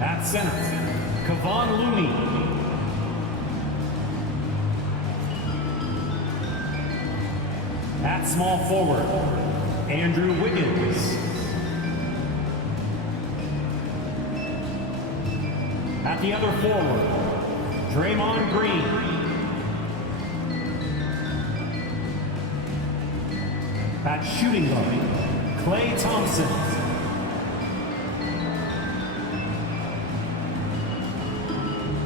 At center, Kevon Looney. At small forward, Andrew Wiggins. At the other forward, Draymond Green. At shooting guard, Klay Thompson.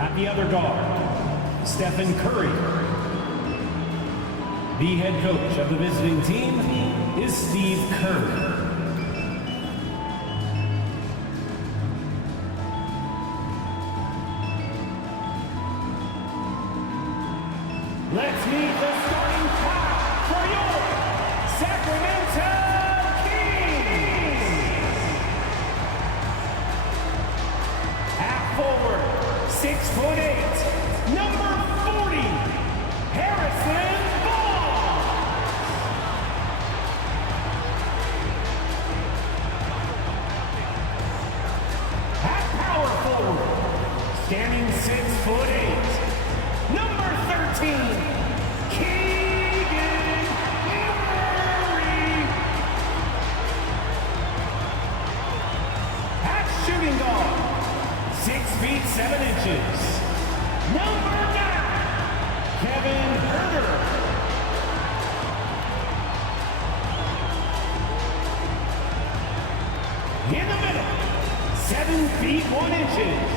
At the other guard, Stephen Curry. The head coach of the visiting team is Steve Kerr. Let's meet the starting five for your Sacramento Kings. Half forward, 6'8", number 40, Harrison Barnes. At power forward, standing 6'8", number 13. Shooting guard, 6 feet 7 inches. Number 9, Kevin Herter. In the middle, 7 feet 1 inches.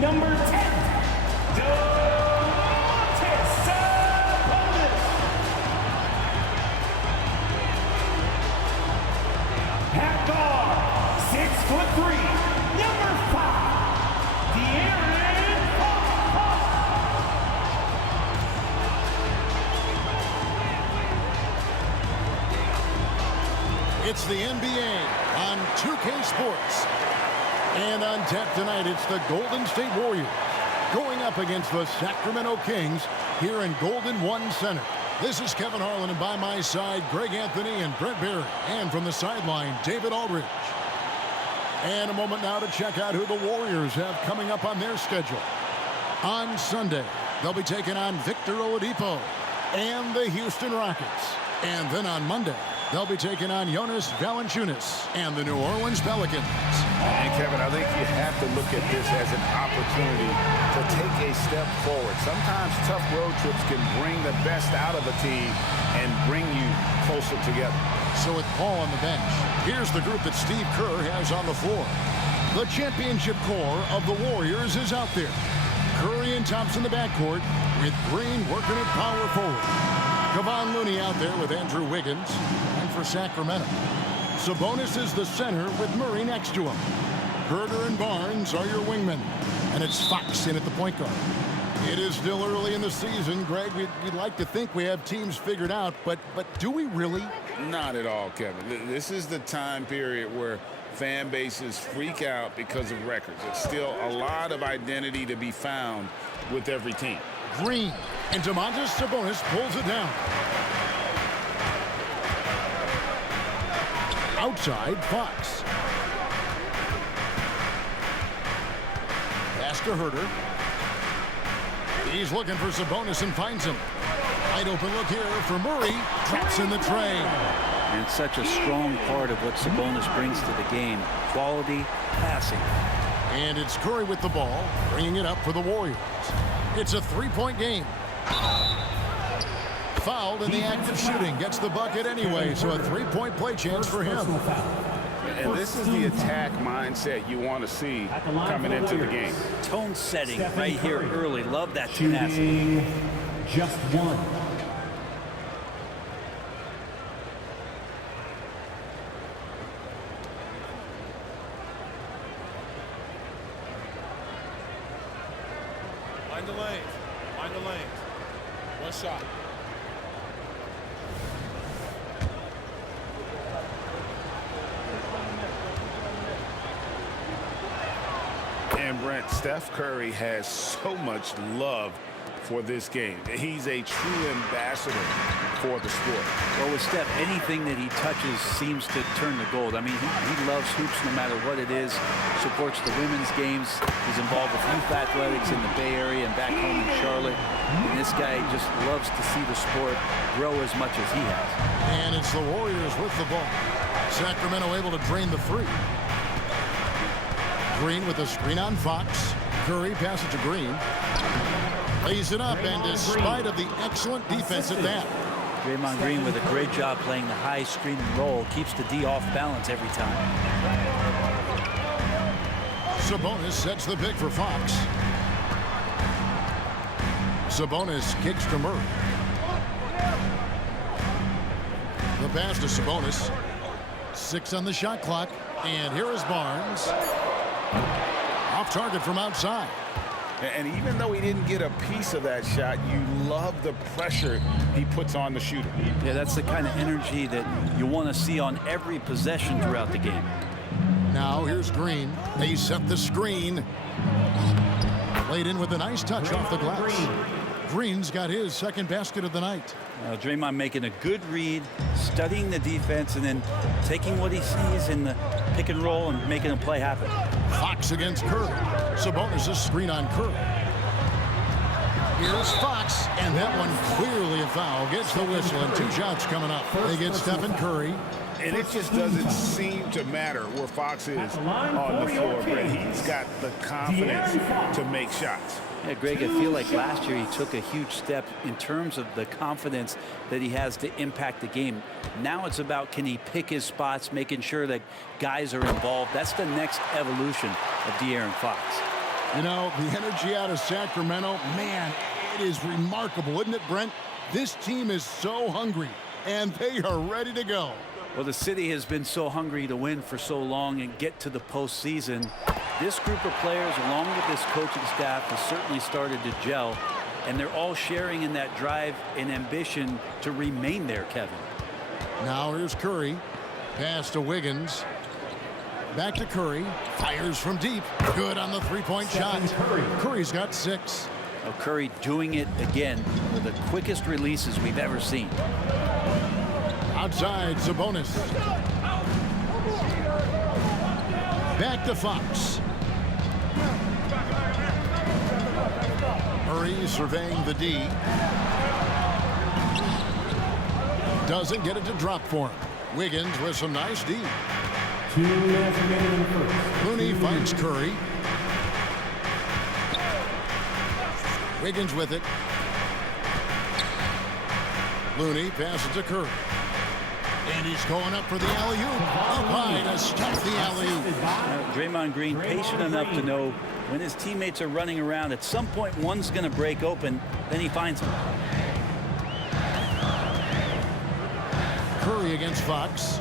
Number 10, Domantas Sabonis. At guard, 6'3", number 5, De'Aaron Fox. It's the NBA on 2K Sports. And on tap tonight, it's the Golden State Warriors going up against the Sacramento Kings here in Golden One Center. This is Kevin Harlan, and by my side, Greg Anthony and Brent Barry. And from the sideline, David Aldridge. And a moment now to check out who the Warriors have coming up on their schedule. On Sunday, they'll be taking on Victor Oladipo and the Houston Rockets. And then on Monday, they'll be taking on Jonas Valanciunas and the New Orleans Pelicans. And Kevin, I think you have to look at this as an opportunity to take a step forward. Sometimes tough road trips can bring the best out of a team and bring you closer together. So with Paul on the bench, here's the group that Steve Kerr has on the floor. The championship core of the Warriors is out there. Curry and Thompson the backcourt, with Green working at power forward. Kevon Looney out there with Andrew Wiggins. And for Sacramento, Sabonis is the center with Murray next to him. Herter and Barnes are your wingmen. And it's Fox in at the point guard. It is still early in the season, Greg. We'd like to think we have teams figured out, but do we really? Not at all, Kevin. This is the time period where fan bases freak out because of records. It's still a lot of identity to be found with every team. Green, and Domantas Sabonis pulls it down. Outside, Fox. Pass to Herter. He's looking for Sabonis and finds him. Wide open look here for Murray. Traps in the tray. And such a strong part of what Sabonis brings to the game. Quality passing. And it's Curry with the ball, bringing it up for the Warriors. It's a three-point game. Fouled in the act of shooting. Gets the bucket anyway, so a three-point play chance for him. And this is the attack mindset you want to see coming into the game. Tone setting right here early. Love that tenacity. Shooting just one. Find the lanes. Find the lanes. One shot. And Brent, Steph Curry has so much love for this game. He's a true ambassador for the sport. Well, with Steph, anything that he touches seems to turn to gold. I mean, he loves hoops no matter what it is, supports the women's games. He's involved with youth athletics in the Bay Area and back home in Charlotte. And this guy just loves to see the sport grow as much as he has. And it's the Warriors with the ball. Sacramento able to drain the three. Green with a screen on Fox. Curry passes to Green. Lays it up, and despite of the excellent defense at that. Draymond Green with a great job playing the high screen and roll. Keeps the D off balance every time. Sabonis sets the pick for Fox. Sabonis kicks to Murray. The pass to Sabonis. 6 on the shot clock. And here is Barnes. Off target from outside. And even though he didn't get a piece of that shot, you love the pressure he puts on the shooter. Yeah, that's the kind of energy that you want to see on every possession throughout the game. Now here's Green. They set the screen. Played in with a nice touch off the glass. Green's got his second basket of the night. Draymond making a good read, studying the defense, and then taking what he sees in the pick and roll and making a play happen. Fox against Curry. Sabonis' screen on Curry. Here's Fox, and that one clearly a foul. Gets the whistle, and 2 shots coming up. They get Stephen Curry. And it just doesn't seem to matter where Fox is on the floor, but he's got the confidence to make shots. Yeah, Greg, I feel like last year he took a huge step in terms of the confidence that he has to impact the game. Now it's about, can he pick his spots, making sure that guys are involved. That's the next evolution of De'Aaron Fox. You know, the energy out of Sacramento, man, it is remarkable, isn't it, Brent? This team is so hungry, and they are ready to go. Well, the city has been so hungry to win for so long and get to the postseason. This group of players, along with this coaching staff, has certainly started to gel, and they're all sharing in that drive and ambition to remain there, Kevin. Now here's Curry. Pass to Wiggins. Back to Curry. Fires from deep. Good on the three-point shot. Curry's got 6. Well, Curry doing it again with the quickest releases we've ever seen. Outside, Sabonis. Back to Fox. Murray surveying the D. Doesn't get it to drop for him. Wiggins with some nice D. 2 minutes remaining in the first. Looney finds Curry. Wiggins with it. Looney passes to Curry. And he's going up for the alley-oop. Up high to stop the alley-oop. Draymond Green patient enough to know when his teammates are running around, at some point one's going to break open, then he finds him. Curry against Fox.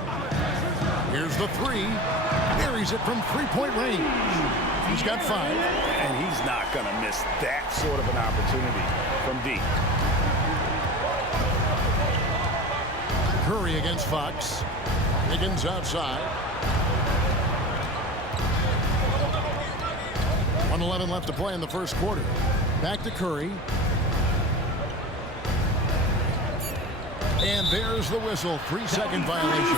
Here's the 3. Buries it from three-point range. He's got 5. And he's not going to miss that sort of an opportunity from deep. Curry against Fox. Wiggins outside. 1:11 left to play in the first quarter. Back to Curry. And there's the whistle. 3-second violation.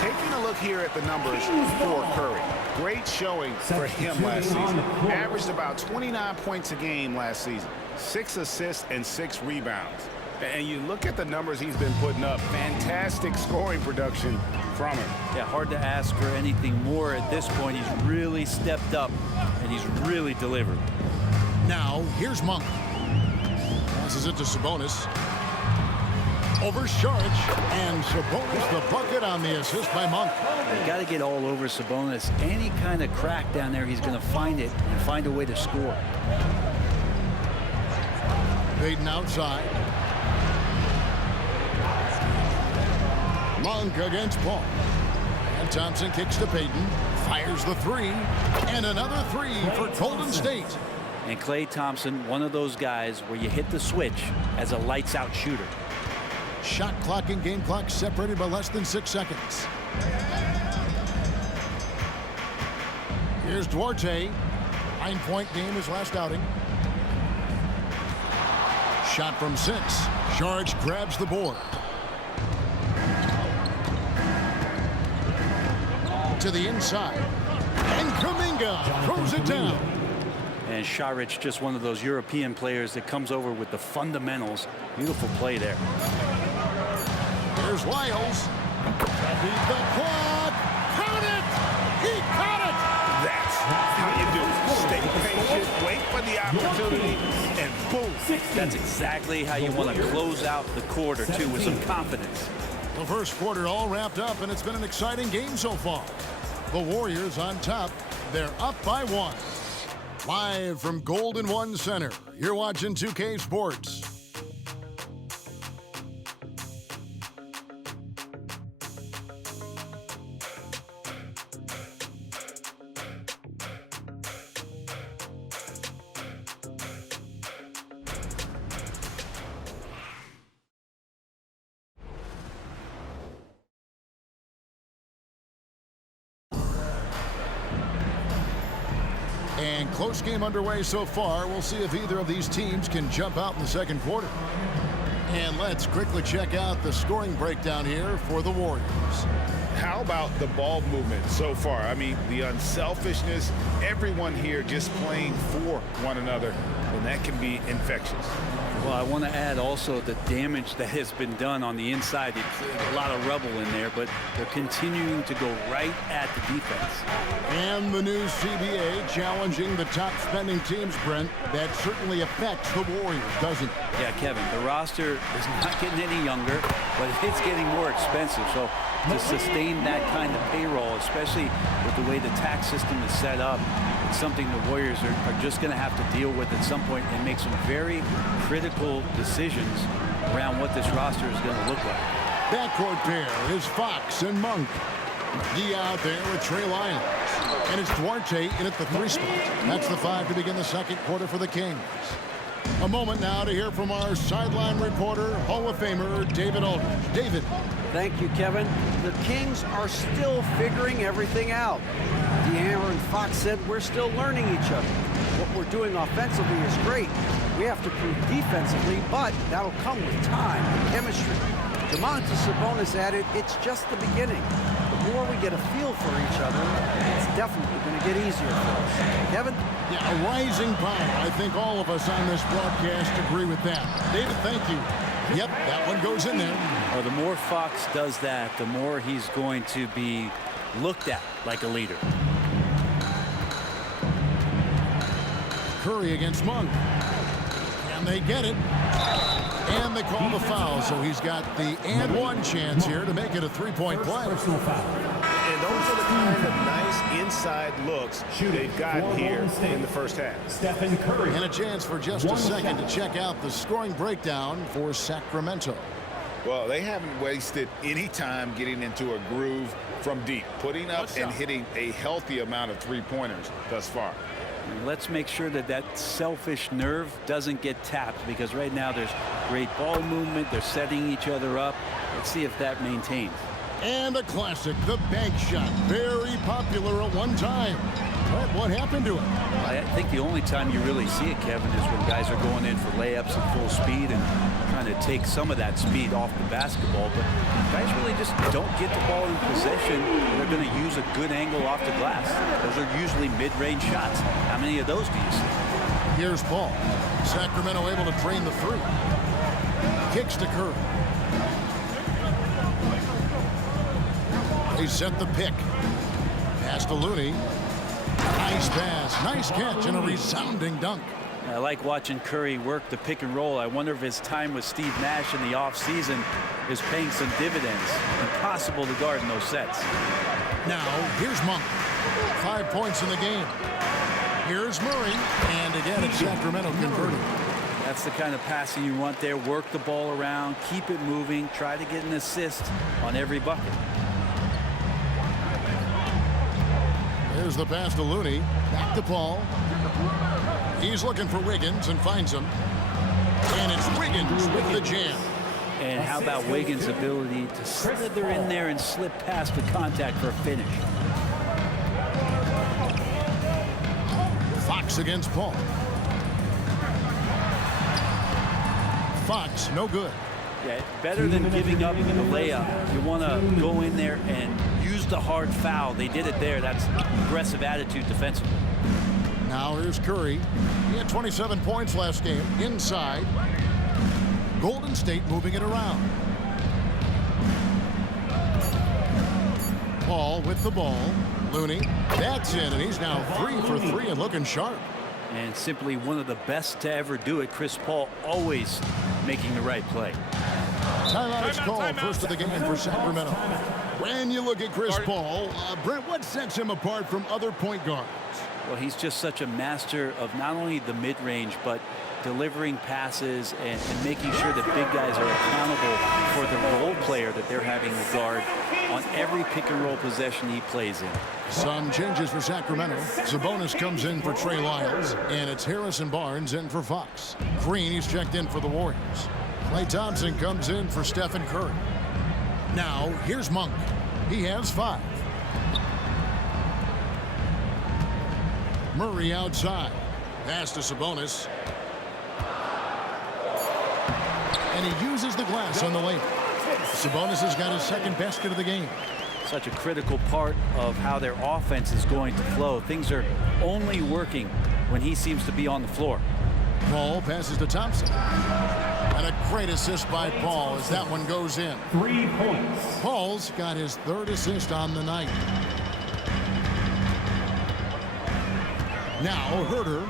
Taking a look here at the numbers for Curry. Great showing for him last season. Averaged about 29 points a game last season. 6 assists and 6 rebounds. And you look at the numbers he's been putting up. Fantastic scoring production from him. Yeah, hard to ask for anything more at this point. He's really stepped up, and he's really delivered. Now, here's Monk. Passes it to Sabonis. Over Saric, and Sabonis the bucket on the assist by Monk. You got to get all over Sabonis. Any kind of crack down there, he's going to find it and find a way to score. Payton outside. Monk against Paul. And Thompson kicks to Payton. Fires the 3. And another 3 for Golden State. And Klay Thompson, one of those guys where you hit the switch as a lights-out shooter. Shot clock and game clock separated by less than 6 seconds. Here's Duarte. 9-point game his last outing. shot from 6. Sharge grabs the board. To the inside. And Kuminga throws it down. And Saric, just one of those European players that comes over with the fundamentals. Beautiful play there. Here's Lyles. Beat the clock. Count it. He caught it. That's how you do it. Stay patient, wait for the opportunity, and boom. That's exactly how you want to close out the quarter, too, with some confidence. The first quarter all wrapped up, and it's been an exciting game so far. The Warriors on top. They're up by 1. Live from Golden One Center, you're watching 2K Sports. And close game underway so far. We'll see if either of these teams can jump out in the second quarter. And let's quickly check out the scoring breakdown here for the Warriors. How about the ball movement so far? I mean, the unselfishness, everyone here just playing for one another, and that can be infectious. Well, I want to add also the damage that has been done on the inside. It's a lot of rubble in there, but they're continuing to go right at the defense. And the new CBA challenging the top spending teams, Brent. That certainly affects the Warriors, doesn't it? Yeah, Kevin, the roster is not getting any younger, but it's getting more expensive. So to sustain that kind of payroll, especially with the way the tax system is set up, it's something the Warriors are just going to have to deal with at some point and make some very critical decisions around what this roster is going to look like. Backcourt pair is Fox and Monk. D out there with Trey Lyons. And it's Duarte in at the 3 spot. That's the 5 to begin the second quarter for the Kings. A moment now to hear from our sideline reporter, Hall of Famer David Aldridge. David. Thank you, Kevin. The Kings are still figuring everything out. De'Aaron Fox said we're still learning each other. What we're doing offensively is great. We have to prove defensively, but that'll come with time and chemistry. Domantas Sabonis added, it's just the beginning. The more we get a feel for each other, it's definitely going to get easier for us. Kevin? Yeah, a rising power. I think all of us on this broadcast agree with that. David, thank you. Yep, that one goes in there. Well, the more Fox does that, the more he's going to be looked at like a leader. Curry against Monk. And they get it. And they call the foul, so he's got the and one chance here to make it a 3-point play. And those are the kind of nice inside looks they've gotten here in the first half. Stephen Curry. And a chance for just a second to check out the scoring breakdown for Sacramento. Well, they haven't wasted any time getting into a groove from deep, putting up and hitting a healthy amount of three-pointers thus far. And let's make sure that that selfish nerve doesn't get tapped, because right now there's great ball movement. They're setting each other up. Let's see if that maintains. And a classic, the bank shot. Very popular at one time. But what happened to it? I think the only time you really see it, Kevin, is when guys are going in for layups at full speed and trying to take some of that speed off the basketball. But guys really just don't get the ball in possession. They're going to use a good angle off the glass. Those are usually mid-range shots. How many of those do you see? Here's Paul. Sacramento able to drain the 3. Kicks to Curry. They set the pick. Pass to Looney. Nice pass, nice catch, and a resounding dunk. I like watching Curry work the pick and roll. I wonder if his time with Steve Nash in the offseason is paying some dividends. Impossible to guard in those sets. Now, here's Monk. 5 points in the game. Here's Murray, and again, it's Sacramento converted. That's the kind of passing you want there. Work the ball around, keep it moving, try to get an assist on every bucket. There's the pass to Looney. Back to Paul. He's looking for Wiggins and finds him. And it's Wiggins with the jam. And how about Wiggins' ability to slither in there and slip past the contact for a finish? Fox against Paul. Fox, no good. Yeah, better than giving up the layup. You want to go in there and use the hard foul. They did it there. That's aggressive attitude defensively. Now here's Curry. He had 27 points last game. Inside. Golden State moving it around. Paul with the ball. Looney. That's in, and he's now 3 for 3 and looking sharp. And simply one of the best to ever do it. Chris Paul always making the right play. Timeout is called. First of the game for Sacramento. When you look at Chris Paul, Brent, what sets him apart from other point guards? Well, he's just such a master of not only the mid-range, but delivering passes and making sure that big guys are accountable for the role player that they're having to guard on every pick-and-roll possession he plays in. Some changes for Sacramento. Sabonis comes in for Trey Lyles, and it's Harrison Barnes in for Fox. Green, he's checked in for the Warriors. Klay Thompson comes in for Stephen Curry. Now, here's Monk. He has 5. Murray outside. Pass to Sabonis. And he uses the glass on the layup. Sabonis has got his second basket of the game. Such a critical part of how their offense is going to flow. Things are only working when he seems to be on the floor. Paul passes to Thompson. And a great assist by Paul as that one goes in. 3 points. Paul's got his 3rd assist on the night. Now Herter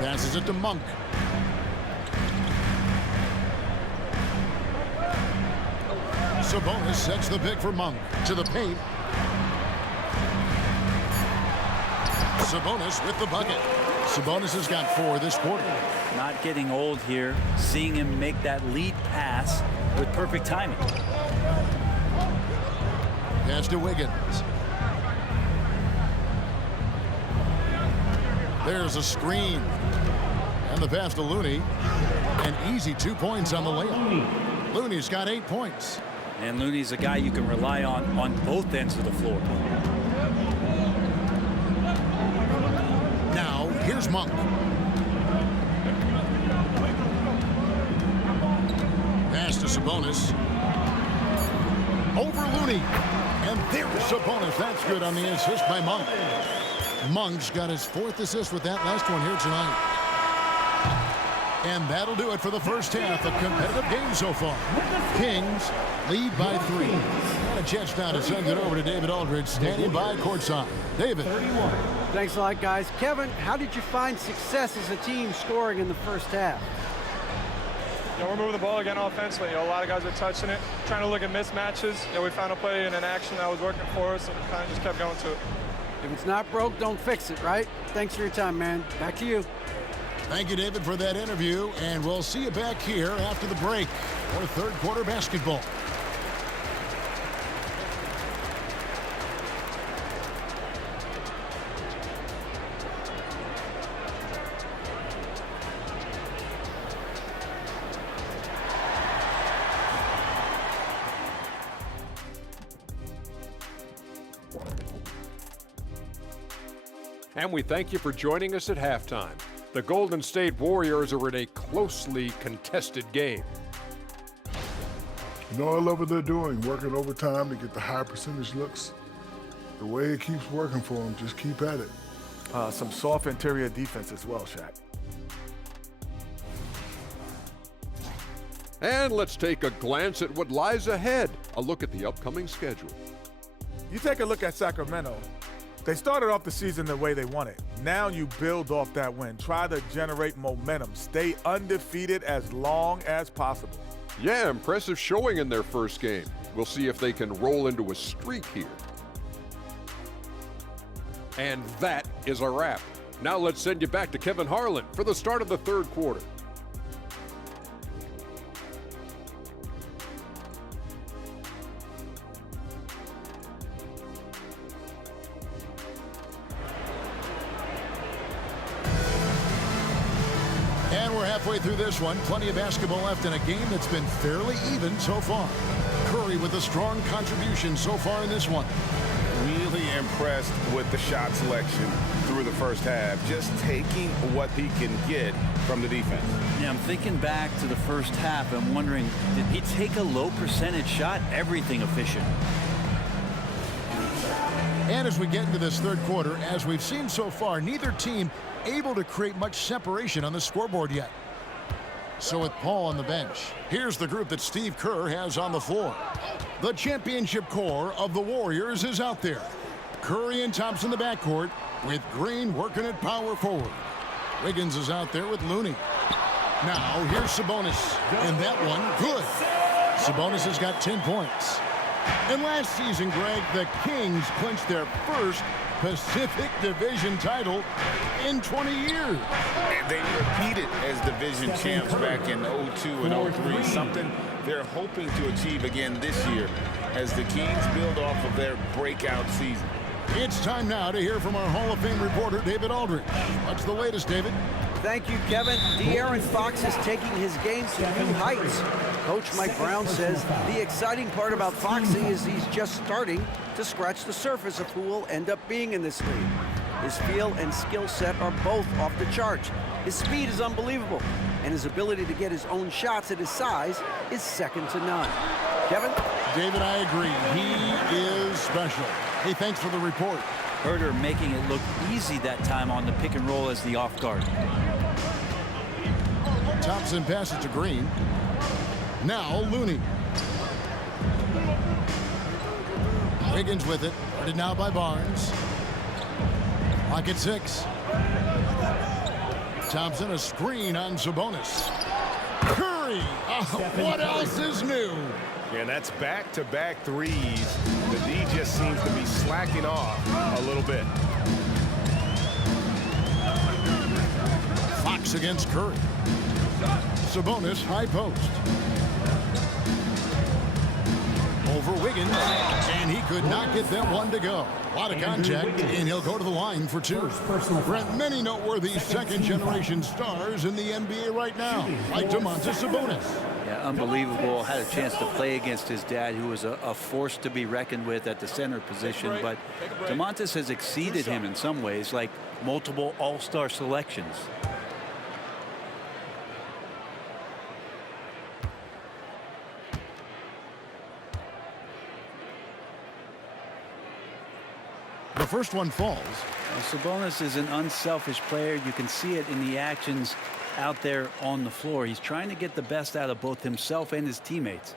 passes it to Monk. Sabonis sets the pick for Monk to the paint. Sabonis with the bucket. Sabonis has got 4 this quarter. Not getting old here. Seeing him make that lead pass with perfect timing. Pass to Wiggins. There's a screen. And the pass to Looney. An easy 2 points on the layup. Looney's got 8 points. And Looney's a guy you can rely on both ends of the floor. Now, here's Monk. Pass to Sabonis. Over Looney. And there's Sabonis. That's good on the assist by Monk. Monk's got his 4th assist with that last one here tonight. And that'll do it for the first half. A competitive game so far. Kings lead by 3. And a chance now to send it over to David Aldridge, standing by courtside. David. Thanks a lot, guys. Kevin, how did you find success as a team scoring in the first half? We're moving the ball again offensively. A lot of guys are touching it, trying to look at mismatches. We found a play in an action that was working for us, and kind of just kept going to it. If it's not broke, don't fix it, right? Thanks for your time, man. Back to you. Thank you, David, for that interview, and we'll see you back here after the break for 3rd quarter basketball. And we thank you for joining us at halftime. The Golden State Warriors are in a closely contested game. You know, I love what they're doing, working overtime to get the high percentage looks. The way it keeps working for them, just keep at it. Some soft interior defense as well, Shaq. And let's take a glance at what lies ahead. A look at the upcoming schedule. You take a look at Sacramento. They started off the season the way they wanted. Now you build off that win. Try to generate momentum. Stay undefeated as long as possible. Yeah, impressive showing in their first game. We'll see if they can roll into a streak here. And that is a wrap. Now let's send you back to Kevin Harlan for the start of the 3rd quarter. And we're halfway through this one. Plenty of basketball left in a game that's been fairly even so far. Curry with a strong contribution so far in this one. We really impressed with the shot selection through the first half, just taking what he can get from the defense. Yeah, I'm thinking back to the first half. I'm wondering, did he take a low percentage shot? Everything efficient. And as we get into this third quarter, as we've seen so far, neither team able to create much separation on the scoreboard yet. So with Paul on the bench, here's the group that Steve Kerr has on the floor. The championship core of the Warriors is out there. Curry and Thompson in the backcourt, with Green working at power forward. Wiggins is out there with Looney. Now here's Sabonis, and that one good. Sabonis has got 10 points. And last season, Greg, the Kings clinched their first Pacific Division title in 20 years. And they repeated as division champs back in 02 and 03, something they're hoping to achieve again this year as the Kings build off of their breakout season. It's time now to hear from our Hall of Fame reporter, David Aldridge. What's the latest, David? Thank you, Kevin. De'Aaron Fox is taking his game to new heights. Coach Mike Brown says the exciting part about Foxy is he's just starting to scratch the surface of who will end up being in this league. His feel and skill set are both off the charts. His speed is unbelievable, and his ability to get his own shots at his size is second to none. Kevin? David, I agree. He is special. Hey, thanks for the report. Herter making it look easy that time on the pick and roll as the off guard. Thompson passes to Green. Now Looney. Wiggins with it. Guarded now by Barnes. Clock at 6. Thompson a screen on Sabonis. Curry! What else is new? Yeah, that's back-to-back threes. The D just seems to be slacking off a little bit. Fox against Curry. Sabonis high post. Over Wiggins, and he could not get that one to go. A lot of contact, and he'll go to the line for 2. Brent, many noteworthy second-generation stars in the NBA right now, like Domantas Sabonis. Yeah, unbelievable. Had a chance to play against his dad, who was a force to be reckoned with at the center position. But Domantas has exceeded him in some ways, like multiple all-star selections. The first one falls. Well, Sabonis is an unselfish player. You can see it in the actions out there on the floor. He's trying to get the best out of both himself and his teammates.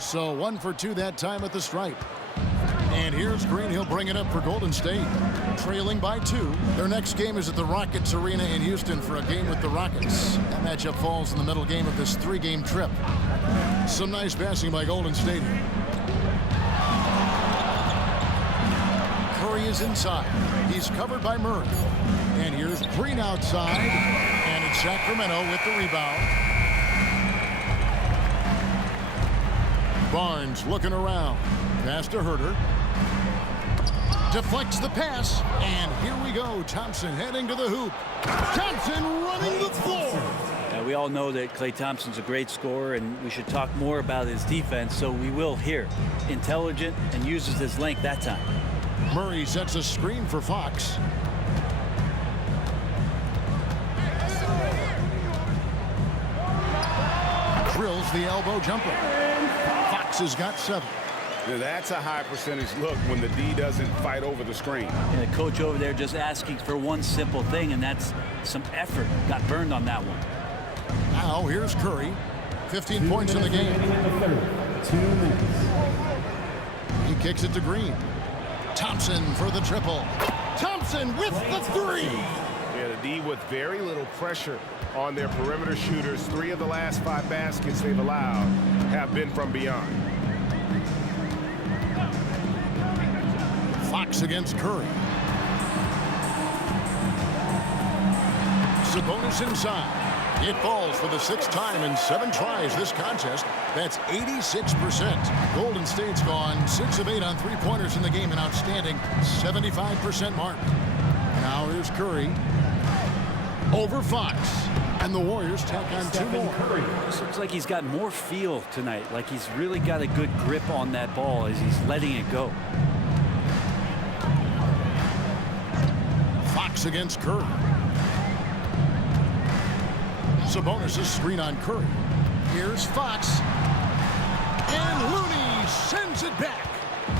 So 1 for 2 that time at the stripe. And here's Green. He'll bring it up for Golden State. Trailing by 2. Their next game is at the Rockets Arena in Houston for a game with the Rockets. That matchup falls in the middle game of this 3-game trip. Some nice passing by Golden State. Curry is inside. He's covered by Murray. And here's Green outside. And it's Sacramento with the rebound. Barnes looking around. Pass to Herter. Deflects the pass, and here we go. Thompson heading to the hoop. Thompson running the floor. We all know that Klay Thompson's a great scorer, and we should talk more about his defense, so we will here. Intelligent and uses his length that time. Murray sets a screen for Fox. Drills the elbow jumper. Fox has got 7. That's a high percentage look when the D doesn't fight over the screen. And the coach over there just asking for one simple thing, and that's some effort. Got burned on that one. Now here's Curry. 15 points in the game. 2 minutes. He kicks it to Green. Thompson for the triple. Thompson with the 3. Yeah, the D with very little pressure on their perimeter shooters. 3 of the last 5 baskets they've allowed have been from beyond. Fox against Curry. Sabonis inside. It falls for the 6th time in 7 tries this contest. That's 86%. Golden State's gone 6 of 8 on 3-pointers in the game, an outstanding 75% mark. Now here's Curry over Fox. And the Warriors tack on 2 more. This looks like he's got more feel tonight, like he's really got a good grip on that ball as he's letting it go. Fox against Curry. Sabonis' screen on Curry. Here's Fox. And Looney sends it back.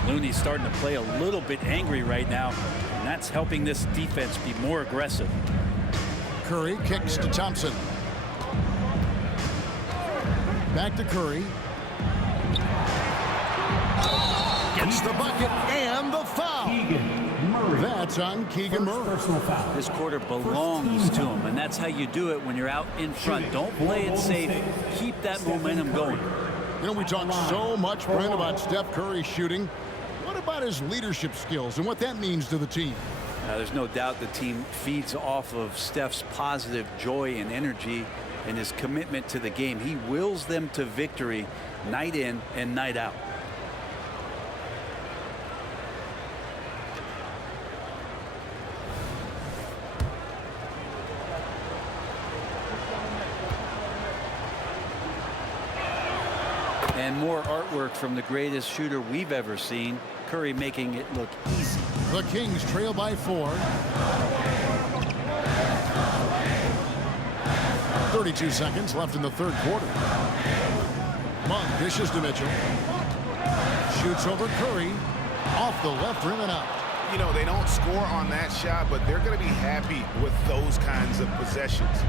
Looney's starting to play a little bit angry right now, and that's helping this defense be more aggressive. Curry kicks to Thompson. Back to Curry. Gets the bucket and the foul. That's on Keegan Murray. This quarter belongs to him, and that's how you do it when you're out in front. Don't play it safe. Keep that momentum going. You know, we talk so much, Brent, about Steph Curry shooting. What about his leadership skills and what that means to the team? There's no doubt the team feeds off of Steph's positive joy and energy and his commitment to the game. He wills them to victory night in and night out. And more artwork from the greatest shooter we've ever seen. Curry making it look easy. The Kings trail by 4. 32 seconds left in the 3rd quarter. Monk dishes to Mitchell. Shoots over Curry. Off the left rim and out. You know, they don't score on that shot, but they're going to be happy with those kinds of possessions.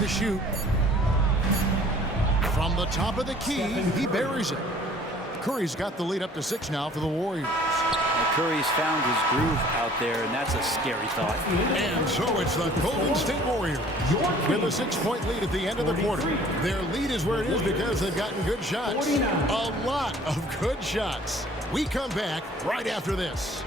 To shoot. From the top of the key, he buries it. Curry's got the lead up to 6 now for the Warriors. Now Curry's found his groove out there, and that's a scary thought. And so it's the Golden State Warriors with a 6-point lead at the end of the quarter. Their lead is where it is because they've gotten good shots. A lot of good shots. We come back right after this.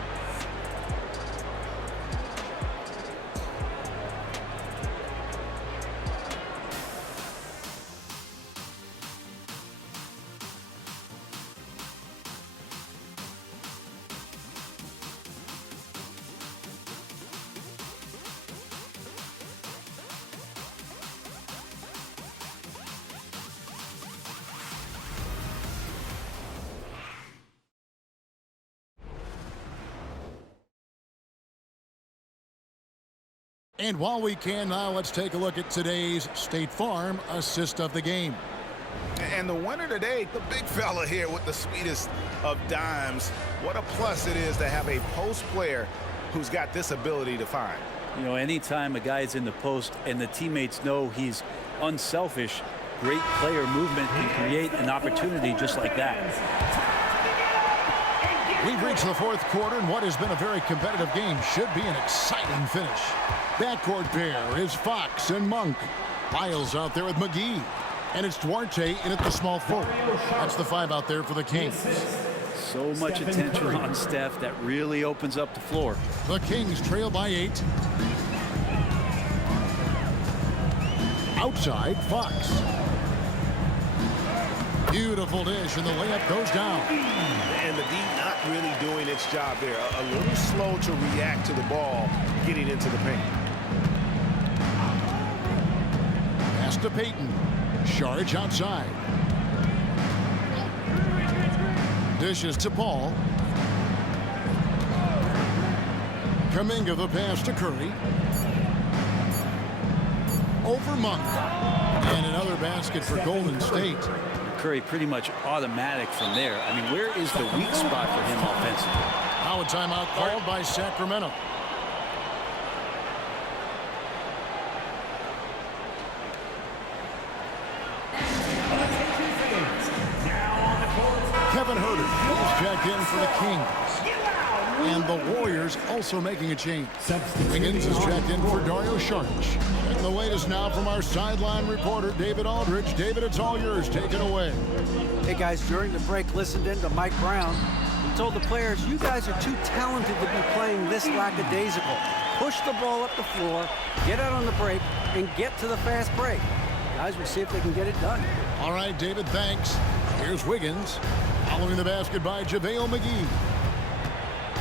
And while we can now, let's take a look at today's State Farm assist of the game. And the winner today, the big fella here with the sweetest of dimes. What a plus it is to have a post player who's got this ability to find. You know, anytime a guy's in the post and the teammates know he's unselfish, great player movement can create an opportunity just like that. We've reached the 4th quarter, and what has been a very competitive game should be an exciting finish. Backcourt pair is Fox and Monk. Biles out there with McGee. And it's Duarte in at the small forward. That's the 5 out there for the Kings. So much attention on Steph. That really opens up the floor. The Kings trail by 8. Outside, Fox. Beautiful dish, and the layup goes down. And the D not really doing its job there. A little slow to react to the ball getting into the paint. Pass to Payton. Sharge outside. Dishes to Paul. Kuminga the pass to Curry. Over Monk. And another basket for Golden State. Curry pretty much automatic from there. I mean, where is the weak spot for him offensively? Now a timeout called by Sacramento. Kevin Herter is checked in for the Kings. And the Warriors also making a change. Wiggins is checked in for Dario Saric. And the latest now from our sideline reporter, David Aldridge. David, it's all yours. Take it away. Hey, guys, during the break, listened in to Mike Brown. He told the players, you guys are too talented to be playing this lackadaisical. Push the ball up the floor, get out on the break, and get to the fast break. Guys, we'll see if they can get it done. All right, David, thanks. Here's Wiggins. Following the basket by JaVale McGee.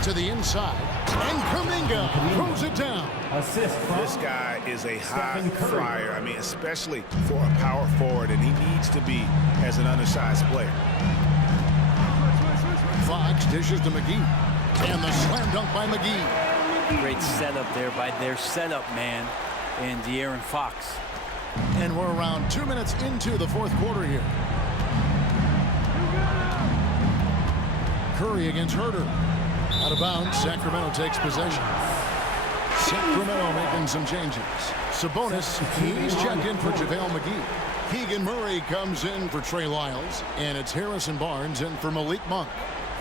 To the inside. And Kuminga throws it down. Assist from This guy is a high flyer. I mean, especially for a power forward, and he needs to be as an undersized player. Fox dishes to McGee. And the slam dunk by McGee. Great setup there by their setup man and De'Aaron Fox. And we're around 2 minutes into the fourth quarter here. Curry against Herter. Out of bounds, Sacramento takes possession. Sacramento making some changes. Sabonis, he's checked in for JaVale McGee. Keegan Murray comes in for Trey Lyles. And it's Harrison Barnes in for Malik Monk.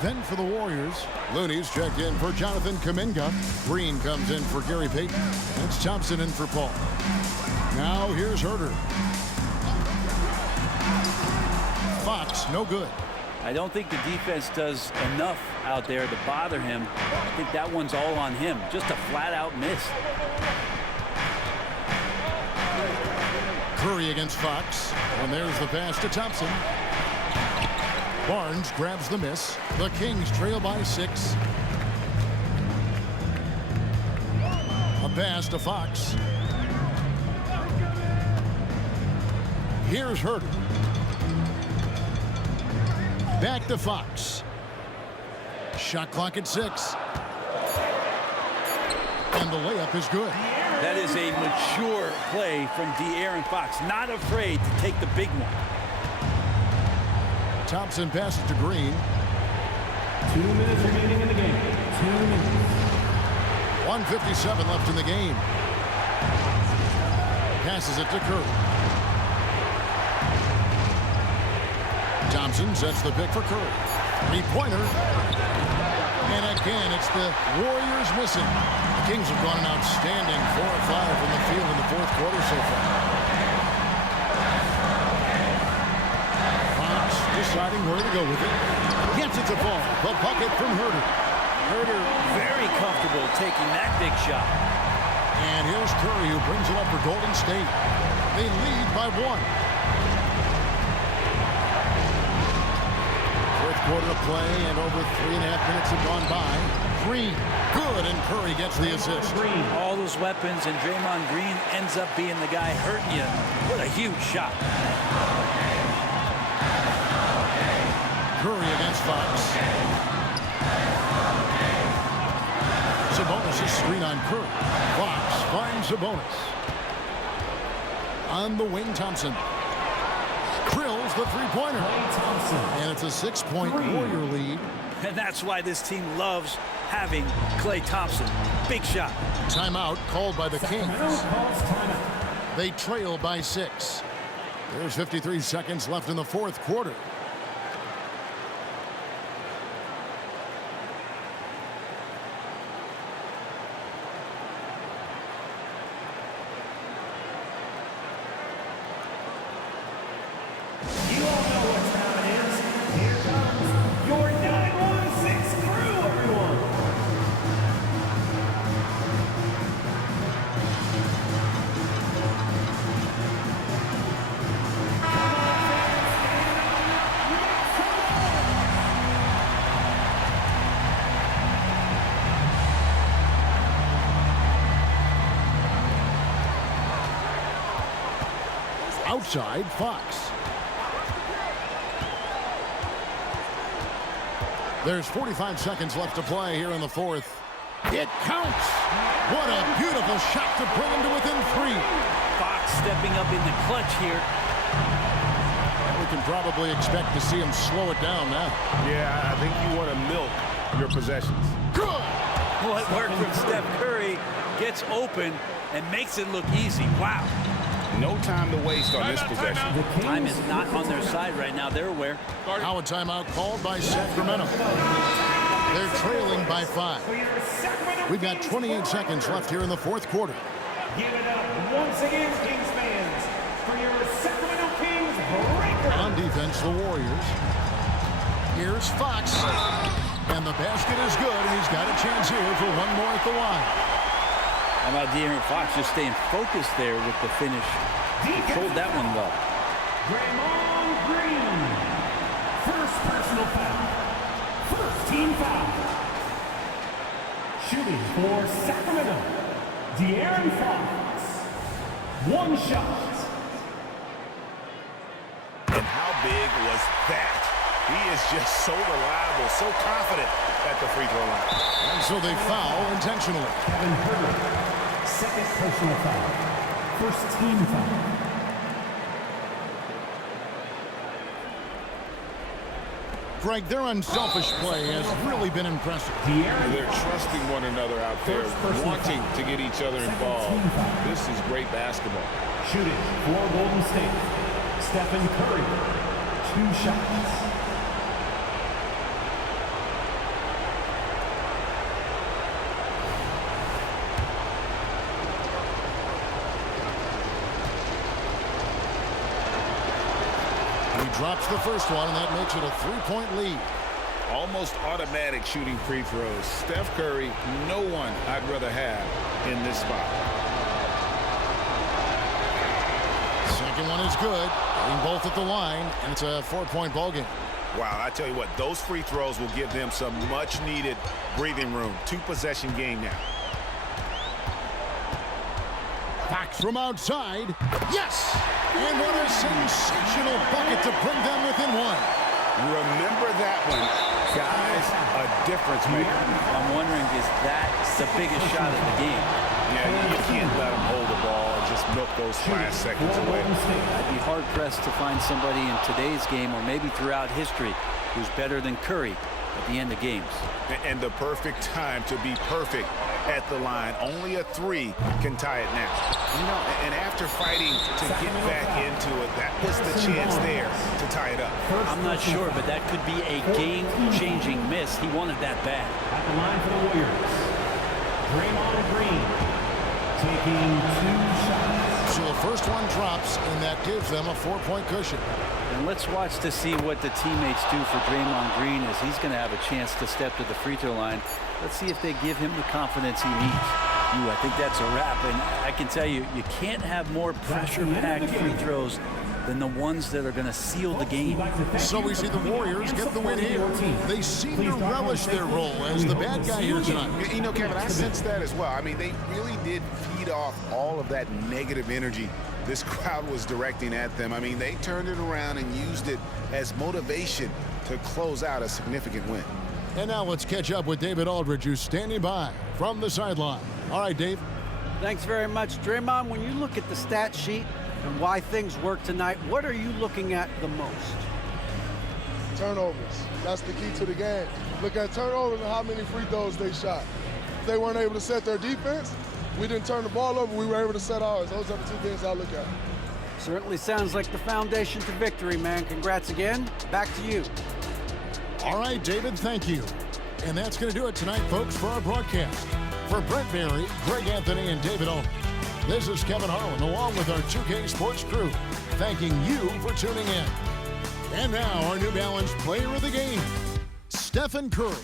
Then for the Warriors, Looney's checked in for Jonathan Kuminga. Green comes in for Gary Payton. It's Thompson in for Paul. Now here's Herter. Fox, no good. I don't think the defense does enough out there to bother him. I think that one's all on him. Just a flat-out miss. Curry against Fox. And there's the pass to Thompson. Barnes grabs the miss. The Kings trail by 6. A pass to Fox. Here's Herter. Back to Fox. Shot clock at 6. And the layup is good. That is a mature play from De'Aaron Fox. Not afraid to take the big one. Thompson passes to Green. 2 minutes remaining in the game. 2 minutes. 1:57 left in the game. Passes it to Curry. Thompson sets the pick for Curry. Three-pointer. And again, it's the Warriors missing. The Kings have gone an outstanding 4 of 5 from the field in the fourth quarter so far. Fox deciding where to go with it. Gets it to fall. The bucket from Herter. Herter very comfortable taking that big shot. And here's Curry, who brings it up for Golden State. They lead by 1. Quarter of play, and over 3.5 minutes have gone by. Green, good, and Curry gets the assist. All those weapons, and Draymond Green ends up being the guy hurting you. What a huge shot. Curry against Fox. Sabonis' screen on Curry. Fox finds Sabonis. On the wing, Thompson. Drills the three-pointer. And it's a 6-point Warrior lead. And that's why this team loves having Klay Thompson. Big shot. Timeout called by the Kings. They trail by 6. There's 53 seconds left in the fourth quarter. You all know what time it is. Here comes your 916 crew, everyone. Outside, Fox. There's 45 seconds left to play here in the fourth. It counts! What a beautiful shot to bring him to within 3. Fox stepping up in the clutch here. And we can probably expect to see him slow it down now. Yeah, I think you want to milk your possessions. Good! What worked from Steph Curry gets open and makes it look easy. Wow. No time to waste on this possession. Time is not on their side right now. They're aware. Now a timeout called by Sacramento. They're trailing by 5. We've got 28 seconds left here in the fourth quarter. Give it up once again, Kings fans, for your Sacramento Kings breaker. On defense, the Warriors. Here's Fox. And the basket is good, and he's got a chance here for one more at the line. How about De'Aaron Fox just staying focused there with the finish? He controlled that one well. Draymond Green. First personal foul. First team foul. Shooting for Sacramento, De'Aaron Fox. One shot. And how big was that? He is just so reliable, so confident at the free throw line. And so they foul intentionally. Kevin Herter, second personal foul. First team foul. Greg, their unselfish play has really been impressive. They're trusting one another out there, wanting to get each other involved. This is great basketball. Shooting for Golden State, Stephen Curry. 2 shots. Drops the first one, and that makes it a 3-point lead. Almost automatic shooting free throws. Steph Curry, no one I'd rather have in this spot. Second one is good. Getting both at the line, and it's a 4-point ball game. Wow, I tell you what, those free throws will give them some much-needed breathing room. 2-possession game now. Fox from outside. Yes! And what a sensational bucket to bring them within one. Remember that one. Guys, a difference maker. I'm wondering, is that the biggest shot of the game? Yeah, you can't let them hold the ball and just milk those last seconds away. I'd be hard-pressed to find somebody in today's game, or maybe throughout history, who's better than Curry at the end of games. And the perfect time to be perfect at the line. Only a 3 can tie it now. You know, and after fighting to get back into it, that was the chance there to tie it up. I'm not sure, but that could be a game-changing miss. He wanted that bad. At the line for the Warriors, Draymond Green taking 2 shots. So the first one drops, and that gives them a 4-point cushion. And let's watch to see what the teammates do for Draymond Green, as he's going to have a chance to step to the free throw line. Let's see if they give him the confidence he needs. I think that's a wrap, and I can tell you, you can't have more pressure-packed free throws than the ones that are going to seal the game. So we see the Warriors get the win here. They seem to relish their role as the bad guy here tonight. You know, Kevin, I sense that as well. I mean, they really did feed off all of that negative energy this crowd was directing at them. I mean, they turned it around and used it as motivation to close out a significant win. And now let's catch up with David Aldridge, who's standing by from the sideline. All right, Dave. Thanks very much, Draymond. When you look at the stat sheet and why things work tonight, what are you looking at the most? Turnovers. That's the key to the game. Look at turnovers and how many free throws they shot. If they weren't able to set their defense, we didn't turn the ball over, we were able to set ours. Those are the 2 things I look at. Certainly sounds like the foundation to victory, man. Congrats again. Back to you. All right, David, thank you. And that's going to do it tonight, folks, for our broadcast. For Brent Berry, Greg Anthony, and David Aldridge, this is Kevin Harlan, along with our 2K Sports crew, thanking you for tuning in. And now, our New Balance player of the game, Stephen Curry.